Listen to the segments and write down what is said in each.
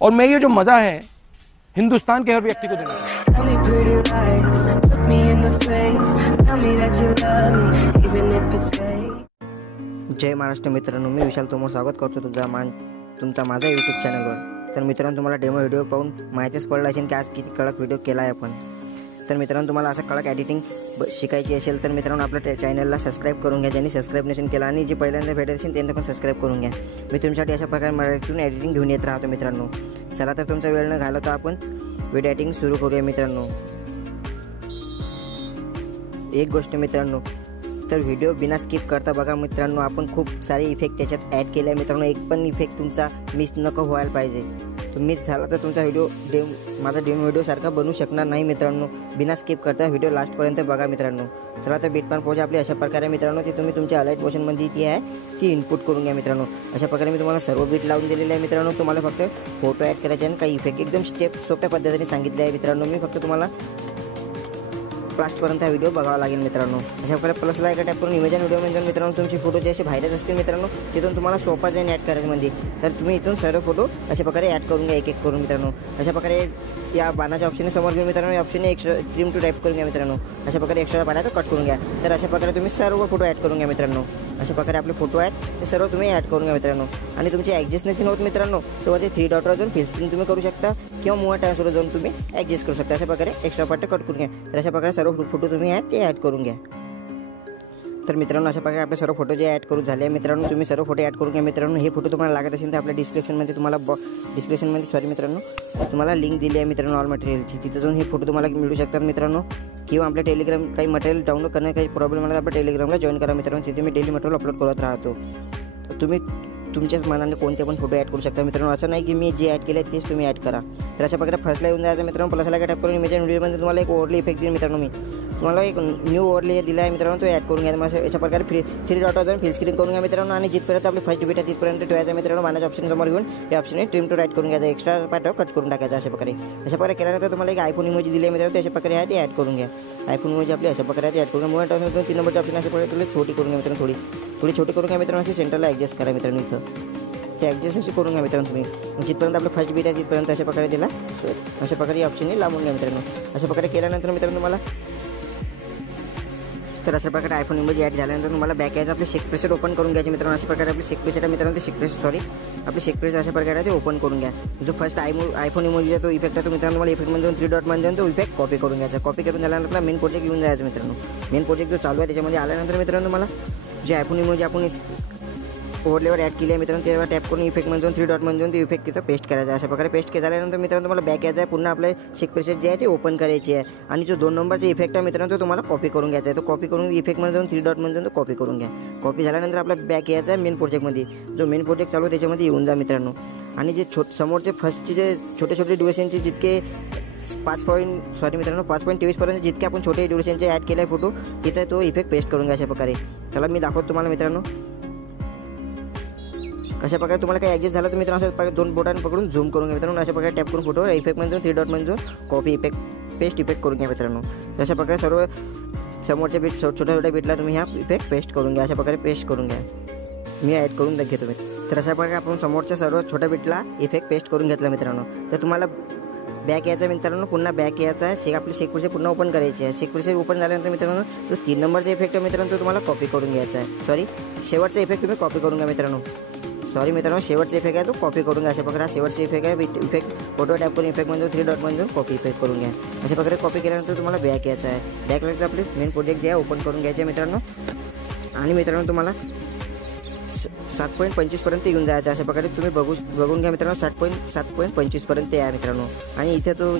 और मैं ये जो मज़ा है हिंदुस्तान के हर व्यक्ति को देना चाहता हूँ। जय महाराष्ट्र मित्रांनो, मी विशाल तोमर स्वागत करतो तुमचा माझा यूट्यूब चॅनलवर। तर मित्रांनो, तुम्हाला डेमो व्हिडिओ पाहून माहितीच पडलं असेल की आज किती कडक व्हिडिओ केला आहे आपण। तर मित्रांनो, तुम्हाला असं कडक एडिटिंग शिकायची असेल तर मित्रांनो आपल्या चॅनलला सबस्क्राईब करून घ्या, ज्यांनी सबस्क्राईब नसेल केला आणि जे पहिल्यांदा भेटत असेल त्यांनी पण सबस्क्राईब करून घ्या। मी तुमच्यासाठी अशा प्रकारे मराठीतून एडिटिंग घेऊन येत राहतो मित्रांनो। चला तर तुमचा वेळ न घालवता आपण व्हिडिओ एडिटिंग सुरू करूया मित्रांनो। एक गोष्ट मित्रांनो, तर व्हिडिओ बिना स्किप करता बघा मित्रांनो। आपण खूप सारे इफेक्ट त्याच्यात ॲड केले आहे मित्रांनो। एक पण इफेक्ट तुमचा मिस नको व्हायला पाहिजे। तो मिस झाला तर तुमचा व्हिडिओ माझा डेमो व्हिडिओसारखा बनू शकणार नाही मित्रांनो। बिना स्किप करता व्हिडिओ लास्टपर्यंत बघा मित्रांनो। चला तर बीट पण पोच आपली अशा प्रकारे मित्रांनो ती तुम्ही तुमच्या अलाइट मोशनमध्ये ती आहे ती इनपुट करून घ्या मित्रांनो। अशा प्रकारे मी तुम्हाला सर्व बीट लावून दिलेले आहे मित्रांनो। तुम्हाला फक्त फोटो ॲड करायचे आणि काही इफेक्ट एकदम स्टेप सोप्या पद्धतीने सांगितले आहे मित्रांनो। मी फक्त तुम्हाला लास्टपर्यंत हा व्हिडिओ बघावा लागेल मित्रांनो। अशा प्रकारे प्लसला एका टॅप करून इमेज आणि व्हिडिओ म्हणजे मित्रांनो तुमचे फोटो जे असे बाहेरच असतील मित्रांनो तिथून तुम्हाला सोपा जाईन ॲड करायचं म्हणजे। तर तुम्ही इथून सर्व फोटो अशा प्रकारे ॲड करून घ्या एक एक करून मित्रांनो। अशा प्रकारे या बाणाच्या ऑप्शनने समोर घेऊन मित्रांनो या ऑप्शनने एक्स्ट्रा ट्रिम टू टाईप करून घ्या मित्रांनो। अशा प्रकारे एक्स्ट्रा पाण्याचं कट करून घ्या। तर अशा प्रकारे तुम्ही सर्व फोटो ॲड करून घ्या मित्रांनो। अशा प्रकारे आपले फोटो आहेत ते सर्व तुम्ही ॲड करून घ्या मित्रांनो। आणि तुमचे ॲडजस्ट नाही होत मित्रांनो तर वरती 3 डॉटवर जाऊन फिल स्क्रीन तुम्ही करू शकता किंवा मूव्ह टाइम्सवर जाऊन तुम्ही ॲडजस्ट करू शकता। अशा प्रकारे एक्स्ट्रा पार्ट कट करून घ्या। तर अशा प्रकारे सर्व फोटो तुम्ही आहेत ते ॲड करून घ्या। तर मित्रांनो, अशा प्रकारे आपले सर्व फोटो जे ॲड करून झाले मित्रांनो, तुम्ही सर्व फोटो ॲड करून घ्या मित्रांनो। हे फोटो तुम्हाला लागत असेल तर आपल्या डिस्क्रिप्शनमध्ये तुम्हाला तुम्हाला लिंक दिली आहे मित्रांनो ऑल मटेरियलची। तिथे जाऊन हे फोटो तुम्हाला मिळू शकतात मित्रांनो। किंवा आपल्या टेलिग्राम काही मटेरियल डाउनलोड करण्यात काही प्रॉब्लेम आला तर आपल्या टेलिग्रामला जॉईन करा मित्रांनो। तिथे मी डेली मटेरियल अपलोड करत राहतो। तुम्ही तुमच्याच मनाने कोणते पण फोटो ॲड करू शकता मित्रांनो। असं नाही की मी जे ॲड केले तेच तुम्ही ॲड करा। तर अशा प्रकारे फर्स्टला येऊन जायचं मित्रांनो। प्लसला टॅप करून इमेज आणि व्हिडिओमध्ये तुम्हाला एक ओव्हरले इफेक्ट देईल मित्रांनो। मी तुम्हाला एक न्यू ओव्हरले दिला आहे मित्रांनो, तो ॲड करून घ्या। मग अशा प्रकारे 3 डॉटवर जाऊन फिल स्क्रीन करून घ्या मित्रांनो। आणि जिथपर्यंत आपली फर्स्ट बीट आहे तिथपर्यंत ठेवायचं मित्रांनो। बाणाच्या ऑप्शन समोर घेऊन या ऑप्शनने ट्रिम टू राईट करून घ्यायचा, एक्स्ट्रा पार्ट कट करून टाकायचा। अशा प्रकारे केल्यानंतर तुम्हाला एक आयफोन इमोजी दिली आहे मित्रांनो, अशा प्रकारे आहे ते ॲड करून घ्या। आयफोन इमोजी आपली अशा प्रकारे ॲड करून घ्या। मूव्हमेंट 3 नंबरच्या ऑप्शन अशा प्रकारे तुला छोटी करून घ्या मित्रांनो। थोडी छोटी करून घ्या मित्रांनो। असे सेंटरला ॲडजस्ट करा मित्रांनो। इथं ते ॲडजस्ट असे करून घ्या मित्रांनो तुम्ही। जिथपर्यंत आपलं फर्स्ट बीट आहे तिथपर्यंत अशा प्रकारे दिला अशा प्रकारे ऑप्शनने लावून घ्या मित्रांनो। अशा प्रकारे केल्यानंतर मित्रांनो तुम्हाला तर अशा प्रकारे आयफोन इमोजी ॲड झाल्यानंतर तुम्हाला बॅक यायचं आपले शेक प्रेसेट ओपन करून घ्यायचे मित्रांनो। अशा प्रकारे आपले शेक प्रेसेट आहे मित्रांनो, ते आपले शेक प्रेस अशा प्रकारे ते ओपन करून घ्या। जो फर्स्ट आयफोन इमोजीचा तो इफेक्ट आहे तो मित्रांनो तुम्हाला इफेक्टमध्ये जाऊन 3 डॉटमध्ये जाऊन तो इफेक्ट कॉपी करून घ्यायचा। कॉपी करून झाल्यानंतर मेन प्रोजेक्ट घेऊन जायचं मित्रांनो। मेन प्रोजेक्ट जो चालू आहे त्याच्यामध्ये आल्यानंतर मित्रांनो तुम्हाला जे आयफोन इमोजी आपण ओव्हरलेवर ॲड केली आहे मित्रांनो तेव्हा टॅप करून इफेक्टमध्ये जाऊन 3 डॉटमध्ये जाऊन ते इफेक्ट तिथं पेस्ट करायचा। अशा प्रकारे पेस्ट झाल्यानंतर मित्रांनो तुम्हाला बॅक यायचं आहे, पुन्हा आपले शेक प्रेसेट जे आहे ते ओपन करायचे आहे। आणि जो 2 नंबरचा इफेक्ट आहे मित्रांनो तो तुम्हाला कॉपी करून घ्यायचा आहे। तो कॉपी करून इफेक्टमध्ये जाऊन 3 डॉटमध्ये जाऊन तो कॉपी करून घ्या। कॉपी झाल्यानंतर आपला बॅक यायचा आहे मेन प्रोजेक्टमध्ये। जो मेन प्रोजेक्ट चालू आहे त्याच्यामध्ये येऊन जा मित्रांनो। आणि जे समोरचे फर्स्टचे जे छोटे ड्युरेशनचे जितके 5.23 पर्यंत जितके आपण छोटे ड्युरेशनचे ॲड केले आहे फोटो तिथे तो इफेक्ट पेस्ट करून घ्या अशा प्रकारे। त्याला मी दाखवतो तुम्हाला मित्रांनो। अशा प्रकारे तुम्हाला काही ॲडजस्ट झालं तर मित्रांनो अशा प्रकारे 2 बोटांनी पकडून झूम करून घ्या मित्रांनो। अशा प्रकारे टॅप करून फोटो इफेक्टमध्ये जाऊन 3 डॉटमध्ये जाऊन कॉपी पेस्ट इफेक्ट करून घ्या मित्रांनो। अशा प्रकारे सर्व समोरच्या बीट छोट्या बीटला तुम्ही ह्या इफेक्ट पेस्ट करून घ्या। अशा प्रकारे पेस्ट करून घ्या। मी ॲड करून घेतो मी। तर अशा प्रकारे आपण समोरच्या सर्व छोट्या बीटला इफेक्ट पेस्ट करून घेतला मित्रांनो। तर तुम्हाला बॅक यायचा मित्रांनो, पुन्हा बॅक यायचा आहे। आपली शेक प्रेसेट पुन्हा ओपन करायची आहे। शेक प्रेसेट ओपन झाल्यानंतर मित्रांनो तो 3 नंबरचा इफेक्ट आहे मित्रांनो तो तुम्हाला कॉपी करून घ्यायचा आहे। शेवटचा इफेक्ट तुम्ही कॉपी करून घ्या मित्रांनो। शेवटचा इफेक्ट आहे तो कॉपी करून घ्या। अशा प्रकारे शेवटचा इफेक्ट आहे इफेक्ट फोटो टॅप करून इफेक्टमध्ये 3 डॉटमध्ये जाऊन कॉपी इफेक्ट करून घ्या। अशा प्रकारे कॉपी केल्यानंतर तुम्हाला बॅक यायचा आहे। बॅक लागलं आपले मेन प्रोजेक्ट जे आहे ओपन करून घ्यायचे मित्रांनो। आणि मित्रांनो तुम्हाला 7.25 पर्यंत येऊन जायचं। अशा प्रकारे तुम्ही बघून घ्या मित्रांनो। 7.25 पर्यंत या मित्रांनो। आणि इथे तो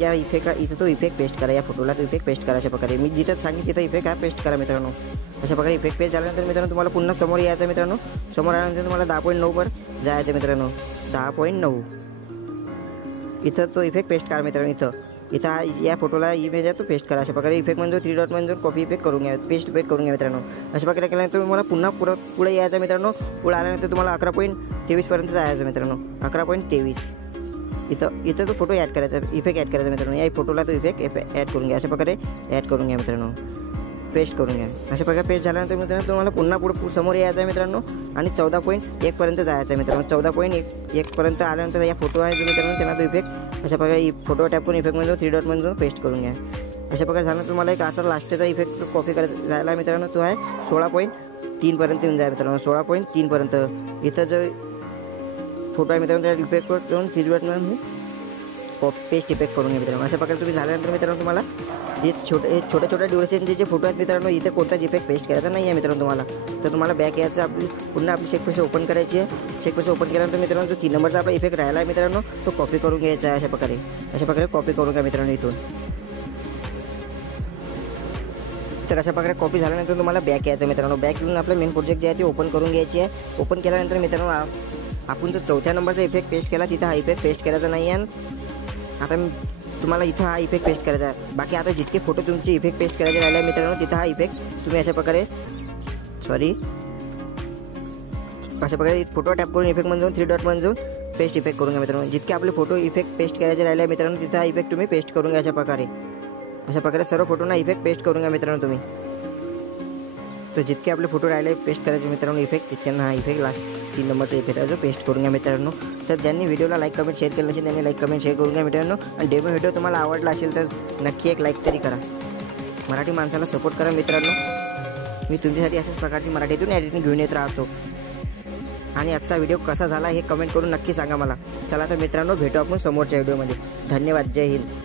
या इथे तो इफेक्ट पेस्ट करा, या फोटोला तो इफेक्ट पेस्ट करा। अशा प्रकारे मी जिथं सांगितलं तिथं इफेक्ट हा पेस्ट करा मित्रांनो। अशा प्रकारे इफेक्ट पेस्ट झाल्यानंतर मित्रांनो तुम्हाला पुन्हा समोर यायचं मित्रांनो। समोर आल्यानंतर तुम्हाला 10.9 वर जायचं मित्रांनो। 10.9 इथं तो इफेक्ट पेस्ट करा मित्रांनो। इथं या फोटोला इमेज आहे तो पेस्ट करा। अशा प्रकारे इफेक्टमध्ये 3 डॉटमध्ये जाऊन कॉपी इफेक्ट करून घ्या, पेस्ट इफेक्ट करून घ्या मित्रांनो। अशा प्रकारे केल्यानंतर तुम्हाला पुन्हा पुढे यायचं मित्रांनो। पुढे आल्यानंतर तुम्हाला 11.23 पर्यंत जायचं मित्रांनो। 11.23 इथं तो फोटो ॲड करायचा, इफेक्ट ॲड करायचा मित्रांनो। या फोटोला तो इफेक्ट ॲड करून घ्या। अशा प्रकारे ॲड करून घ्या मित्रांनो। पेस्ट करून घ्या. अशा प्रकारे पेस्ट झाल्यानंतर मित्रांनो तुम्हाला पुन्हा पुढे समोर यायचं आहे मित्रांनो आणि 14.1 पर्यंत जायचं आहे मित्रांनो. 14.1 पर्यंत आल्यानंतर या फोटो आहे जो मित्रांनो त्यांना तो इफेक्ट अशा प्रकारे फोटो टॅप करून इफेक्टमध्ये 3 डॉटमध्ये जाऊन पेस्ट करून घ्या. अशा प्रकारे झालं तुम्हाला एक आता लास्टचा इफेक्ट कॉपी करायचा झाला मित्रांनो, तो आहे 16.3 पर्यंत येऊन जाय मित्रांनो. 16.3 पर्यंत इथं जो फोटो आहे मित्रांनो त्या इफेक्टवर जाऊन 3 डॉटमध्ये पेस्ट इफेक्ट करून घ्या मित्रांनो. अशा प्रकारे तुम्ही झाल्यानंतर मित्रांनो तुम्हाला हे छोट्या ड्युरेशनचे जे फोटो आहेत मित्रांनो इथे कोणताच इफेक्ट पेस्ट करायचा नाही आहे मित्रांनो तुम्हाला. तर तुम्हाला बॅक यायचं पुन्हा आपली शेक पैसे ओपन करायची आहे. शेक पैसे ओपन केल्यानंतर मित्रांनो जो 3 नंबरचा आपला इफेक्ट राहिला आहे मित्रांनो तो कॉपी करून घ्यायचा आहे. अशा प्रकारे कॉपी करून घ्या मित्रांनो इथून. तर अशा प्रकारे कॉपी झाल्यानंतर तुम्हाला बॅक यायचं मित्रांनो. बॅक येऊन आपलं मेन प्रोजेक्ट जे आहे ते ओपन करून घ्यायची आहे. ओपन केल्यानंतर मित्रांनो आपण जो 4थ्या नंबरचा इफेक्ट पेस्ट केला तिथं हा इफेक्ट पेस्ट करायचा नाही आहे. आता तुम्हाला इथं हा इफेक्ट पेस्ट करायचा आहे. बाकी आता जितके फोटो तुमचे इफेक्ट पेस्ट करायचे राहिले आहे मित्रांनो तिथं हा इफेक्ट तुम्ही अशा प्रकारे फोटो टॅप करून इफेक्टमध्ये जाऊन 3 डॉटमध्ये जाऊन पेस्ट इफेक्ट करून घ्या मित्रांनो. जितके आपले फोटो इफेक्ट पेस्ट करायचे राहिले आहे मित्रांनो तिथं हा इफेक्ट तुम्ही पेस्ट करून घ्या. अशा प्रकारे सर्व फोटोना इफेक्ट पेस्ट करून घ्या मित्रांनो तुम्ही. तर जितके आपले फोटो राहिले पेस्ट करायचे मित्रांनो इफेक्ट तितक्यांना हा इफेक्ट लास्ट 3 नंबरचा इफेक्ट आहे जो पेस्ट करून घ्या मित्रांनो. तर ज्यांनी व्हिडिओला लाईक कमेंट शेअर केलं नसेल त्यांनी लाईक कमेंट शेअर करून घ्या मित्रांनो. आणि डेमो व्हिडिओ तुम्हाला आवडला असेल तर नक्की एक लाईक तरी करा. मराठी माणसाला सपोर्ट करा मित्रांनो. मी तुमच्यासाठी अशाच प्रकारची मराठीतून एडिटिंग घेऊन येत राहतो. आणि आजचा व्हिडिओ कसा झाला हे कमेंट करून नक्की सांगा मला. चला तर मित्रांनो भेटू आपण समोरच्या व्हिडिओमध्ये. धन्यवाद. जय हिंद.